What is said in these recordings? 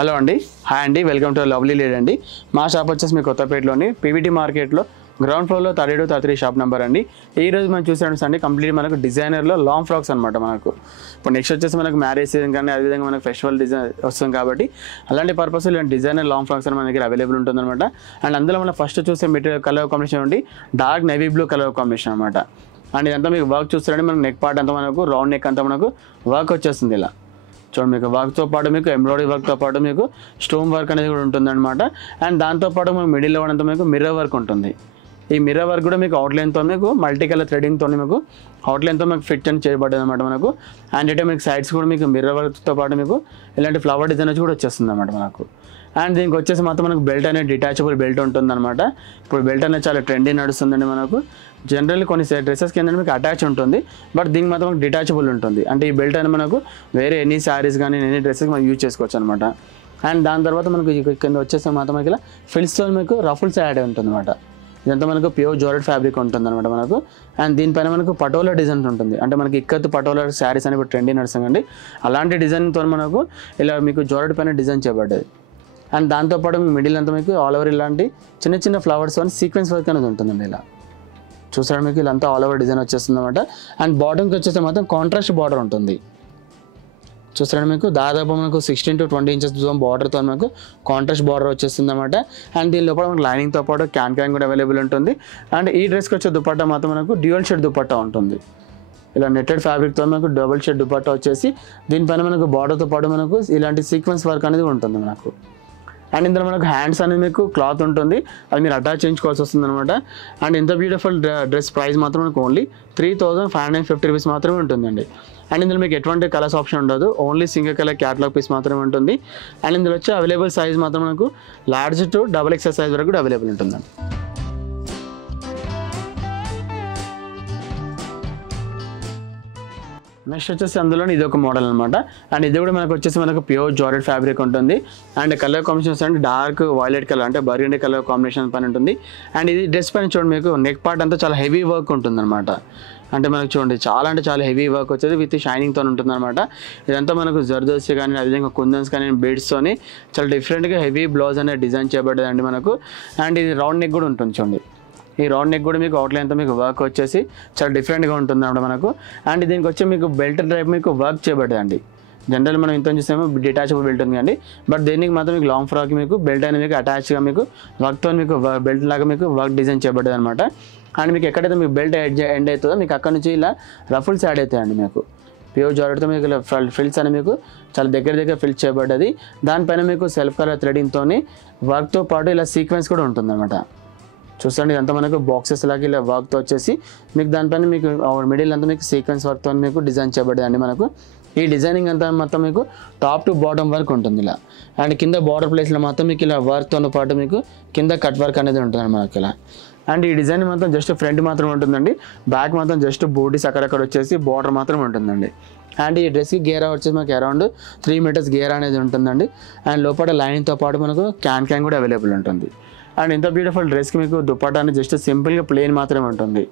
Hello అండి, hi అండి, welcome to lovely lady అండి. మా షాప్ వచ్చేసి మీ కొత్తపేటలోని పీవీటీ మార్కెట్లో గ్రౌండ్ ఫ్లోర్లో 32-33 షాప్ నెంబర్ అండి. ఈ రోజు మనం చూసాం అండి కంప్లీట్ మనకు డిజైనర్లో లాంగ్ ఫ్రాక్స్ అనమాట. మనకు ఇప్పుడు నెక్స్ట్ వచ్చేసి మనకు మ్యారేజ్ సీజన్ కానీ అదేవిధంగా మనకు ఫెస్టివల్ డిజైన్ వస్తుంది కాబట్టి అలాంటి పర్పస్ ఇలాంటి డిజైనర్ లాంగ్ ఫ్రాక్స్ అని మన దగ్గర అవైలబుల్ ఉంటుందన్నమాట. అండ్ అందులో మనం ఫస్ట్ చూసే మెటీరియల్ కలర్ కాంబినేషన్ ఉండి dark navy blue colour combination అనమాట. అండ్ ఇదంతా మీకు వర్క్ చూస్తారండి, మనకు నెక్ పార్ట్ అంతా మనకు రౌండ్ నెక్ అంతా మనకు వర్క్ వచ్చేస్తుంది. ఇలా చూడండి, మీకు వర్క్తో పాటు మీకు ఎంబ్రాయిడరీ వర్క్తో పాటు మీకు స్టోన్ వర్క్ అనేది కూడా ఉంటుందన్నమాట. అండ్ దాంతోపాటు మీకు మిడిల్లో అంతా మీకు మిర్రర్ వర్క్ ఉంటుంది. ఈ మిర్రర్ వర్క్ కూడా మీకు అవుట్లైన్తో మీకు మల్టీ కలర్ థ్రెడింగ్తో మీకు అవుట్లైన్తో మీకు ఫిట్ అని చేయబడ్డది అనమాట మనకు. అండ్ ఇటే మీకు సైడ్స్ కూడా మీకు మిర్రర్ వర్క్తో పాటు మీకు ఇలాంటి ఫ్లవర్ డిజైన్ వచ్చి కూడా వచ్చేస్తుంది అనమాట మనకు. అండ్ దీనికి వచ్చేసి మాత్రం మనకు బెల్ట్ అనేది డిటాచబుల్ బెల్ట్ ఉంటుందన్నమాట. ఇప్పుడు బెల్ట్ అనేది చాలా ట్రెండీ నడుస్తుందండి మనకు. జనరల్లీ కొన్ని డ్రెస్సెస్కి ఏంటంటే మీకు అటాచ్ ఉంటుంది, బట్ దీనికి మాత్రం మనకు డిటాచబుల్ ఉంటుంది. అంటే ఈ బెల్ట్ అనేది మనకు వేరే ఎనీ శారీస్ కానీ ఎనీ డ్రెస్సెస్కి మనం యూజ్ చేసుకోవచ్చు అనమాట. అండ్ దాని తర్వాత మనకు కింద వచ్చేసి మాత్రం మనకి ఇలా ఫిల్స్తో మీకు రఫుల్స్ యాడ్ ఉంటుంది అనమాట. ఇదంతా మనకు ప్యూర్ జార్జెట్ ఫ్యాబ్రిక్ ఉంటుంది అనమాట మనకు. అండ్ దీనిపైన మనకు పటోలా డిజైన్ ఉంటుంది. అంటే మనకి ఇక్కత్ పటోలా శారీస్ అని ఇప్పుడు ట్రెండీ నడుస్తుందండి. అలాంటి డిజైన్తో మనకు ఇలా మీకు జార్జెట్ పైన డిజైన్ చేయబడ్డది. అండ్ దాంతోపాటు మిడిల్ అంతా మీకు ఆల్ ఓవర్ ఇలాంటి చిన్న చిన్న ఫ్లవర్స్ అని సీక్వెన్స్ వర్క్ అనేది ఉంటుందండి. ఇలా చూసారా మీకు ఇలా అంతా ఆల్ ఓవర్ డిజైన్ వచ్చేస్తుంది అనమాట. అండ్ బాటమ్కి వచ్చేస్తే మాత్రం కాంట్రాస్ట్ బార్డర్ ఉంటుంది. చూసారా మీకు దాదాపు మనకు 16 to 20 ఇంచెస్ బార్డర్తో మనకు కాంట్రాస్ట్ బార్డర్ వచ్చేస్తుంది అనమాట. అండ్ దీని లోపల మనకు లైనింగ్తో పాటు క్యాన్ కూడా అవైలబుల్ ఉంటుంది. అండ్ ఈ డ్రెస్కి వచ్చే దుపట్టా మాత్రం మనకు డ్యూయల్ షేడ్ దుపట్టా ఉంటుంది. ఇలా నెట్టెడ్ ఫ్యాబ్రిక్తో మనకు డబుల్ షేడ్ దుపట్టా వచ్చేసి దీనిపైన మనకు బార్డర్తో పాటు మనకు ఇలాంటి సీక్వెన్స్ వర్క్ అనేది ఉంటుంది మనకు. అండ్ ఇందులో మనకు హ్యాండ్స్ అనేది మీకు క్లాత్ ఉంటుంది, అది మీరు అటాచ్ చేయించుకోవాల్సి వస్తుంది అనమాట. అండ్ ఇంత బ్యూటిఫుల్ డ్రెస్ ప్రైస్ మాత్రం మనకు ఓన్లీ 3,550 రూపీస్ మాత్రమే ఉంటుందండి. అండ్ ఇందులో మీకు ఎటువంటి కలర్స్ ఆప్షన్ ఉండదు, only single colour catalogue piece మాత్రమే ఉంటుంది. అండ్ ఇందులో వచ్చి అవైలబుల్ సైజ్ మాత్రం మనకు లార్జ్ టు XXL సైజ్ వరకు కూడా అవైలబుల్ ఉంటుందండి. నెక్స్ట్ వచ్చేసి అందులో ఇది ఒక మోడల్ అనమాట. అండ్ ఇది కూడా మనకు వచ్చేసి మనకు ప్యూర్ జార్జెట్ ఫ్యాబ్రిక్ ఉంటుంది. అండ్ కలర్ కాంబినేషన్స్ అంటే డార్క్ వైలెట్ కలర్ అంటే బర్గండీ కలర్ కాంబినేషన్ పైన ఉంటుంది. అండ్ ఇది డ్రెస్ పైన చూడండి మీకు నెక్ పార్ట్ అంతా చాలా హెవీ వర్క్ ఉంటుంది అనమాట. అంటే మనకు చూడండి చాలా అంటే చాలా హెవీ వర్క్ వచ్చేది విత్ షైనింగ్తో ఉంటుంది అనమాట. ఇదంతా మనకు జర్దోసి కానీ అదేవిధంగా కుందన్స్ కానీ బీడ్స్తోని చాలా డిఫరెంట్గా హెవీ బ్లౌజ్ అనేది డిజైన్ చేయబడ్డదండి మనకు. అండ్ ఇది రౌండ్ నెక్ కూడా ఉంటుంది చూడండి. ఈ రౌండ్ నెక్ కూడా మీకు అవుట్లైన్తో మీకు వర్క్ వచ్చేసి చాలా డిఫరెంట్గా ఉంటుంది అన్నమాట మనకు. అండ్ దీనికి వచ్చి మీకు బెల్ట్ టైప్ మీకు వర్క్ చేయబడ్డదండి. జనరల్ మనం ఇంత చూసామో డిటాచబుల్ బెల్ట్ ఉంది కానీ, బట్ దీనికి మాత్రం మీకు లాంగ్ ఫ్రాక్ మీకు బెల్ట్ అనేది మీకు అటాచ్గా మీకు వర్క్తో మీకు బెల్ట్ లాగా మీకు వర్క్ డిజైన్ చేయబడ్డది అనమాట. అండ్ మీకు ఎక్కడైతే మీకు బెల్ట్ ఎండ్ అవుతుందో మీకు అక్కడ నుంచి ఇలా రఫుల్స్ యాడ్ అవుతాయండి. మీకు ప్యూర్ జార్జెట్తో మీకు ఇలా ఫిల్స్ అని మీకు చాలా దగ్గర ఫిల్స్ చేయబడ్డది. దానిపైన మీకు సెల్ఫ్ కలర్ థ్రెడింగ్తో వర్క్తో పాటు ఇలా సీక్వెన్స్ కూడా ఉంటుందన్నమాట. చూడండి, ఇదంతా మనకు బాక్సెస్ లాగా ఇలా వర్క్తో వచ్చేసి మీకు దానిపైన మీకు మిడిల్ అంతా మీకు సీక్వెన్స్ వర్క్తో మీకు డిజైన్ చేయబడ్డదండి మనకు. ఈ డిజైనింగ్ అంతా మొత్తం మీకు టాప్ టు బాటమ్ వర్క్ ఉంటుంది ఇలా. అండ్ కింద బార్డర్ ప్లేస్లో మాత్రం మీకు ఇలా వర్క్తో పాటు మీకు కింద కట్ వర్క్ అనేది ఉంటుంది మనకి ఇలా. అండ్ ఈ డిజైన్ మాత్రం జస్ట్ ఫ్రంట్ మాత్రం ఉంటుందండి, బ్యాక్ మాత్రం జస్ట్ బూటీస్ అక్కడక్కడ వచ్చేసి బార్డర్ మాత్రం ఉంటుందండి. అండ్ ఈ డ్రెస్కి గేరా వచ్చేసి మనకి అరౌండ్ 3 మీటర్స్ గేరా అనేది ఉంటుందండి. అండ్ లోపల లైనింగ్తో పాటు మనకు క్యాన్ కూడా అవైలబుల్ ఉంటుంది. అండ్ ఇంత బ్యూటిఫుల్ డ్రెస్కి మీకు దుపట్టా అనేది జస్ట్ సింపుల్గా ప్లెయిన్ మాత్రమే ఉంటుంది.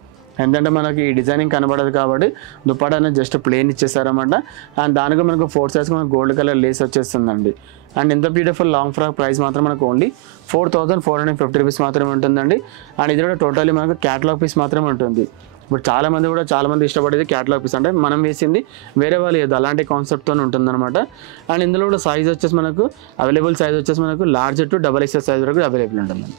ఎందుకంటే మనకి ఈ డిజైనింగ్ కనబడదు కాబట్టి దుపట్టా అనేది జస్ట్ ప్లెయిన్ ఇచ్చేసారన్నమాట. అండ్ దానికి మనకు 4 సైడ్స్కి మనకు గోల్డ్ కలర్ లేస్ వచ్చేస్తుందండి. అండ్ ఇంత బ్యూటిఫుల్ లాంగ్ ఫ్రాక్ ప్రైస్ మాత్రం మనకు ఓన్లీ 4,450 రూపీస్ మాత్రమే ఉంటుందండి. అండ్ ఇది కూడా టోటల్లీ మనకు క్యాటలాగ్ పీస్ మాత్రమే ఉంటుంది. ఇప్పుడు చాలామంది ఇష్టపడేది క్యాటలాగ్ పీస్, అంటే మనం వేసింది వేరే వాళ్ళు ఏదో అలాంటి కాన్సెప్ట్తో ఉంటుందన్నమాట. అండ్ ఇందులో కూడా సైజ్ వచ్చేసి మనకు అవైలబుల్ సైజ్ వచ్చేసి మనకు లార్జ్ టు XXL సైజ్ వరకు అవైలబుల్ ఉంటుంది.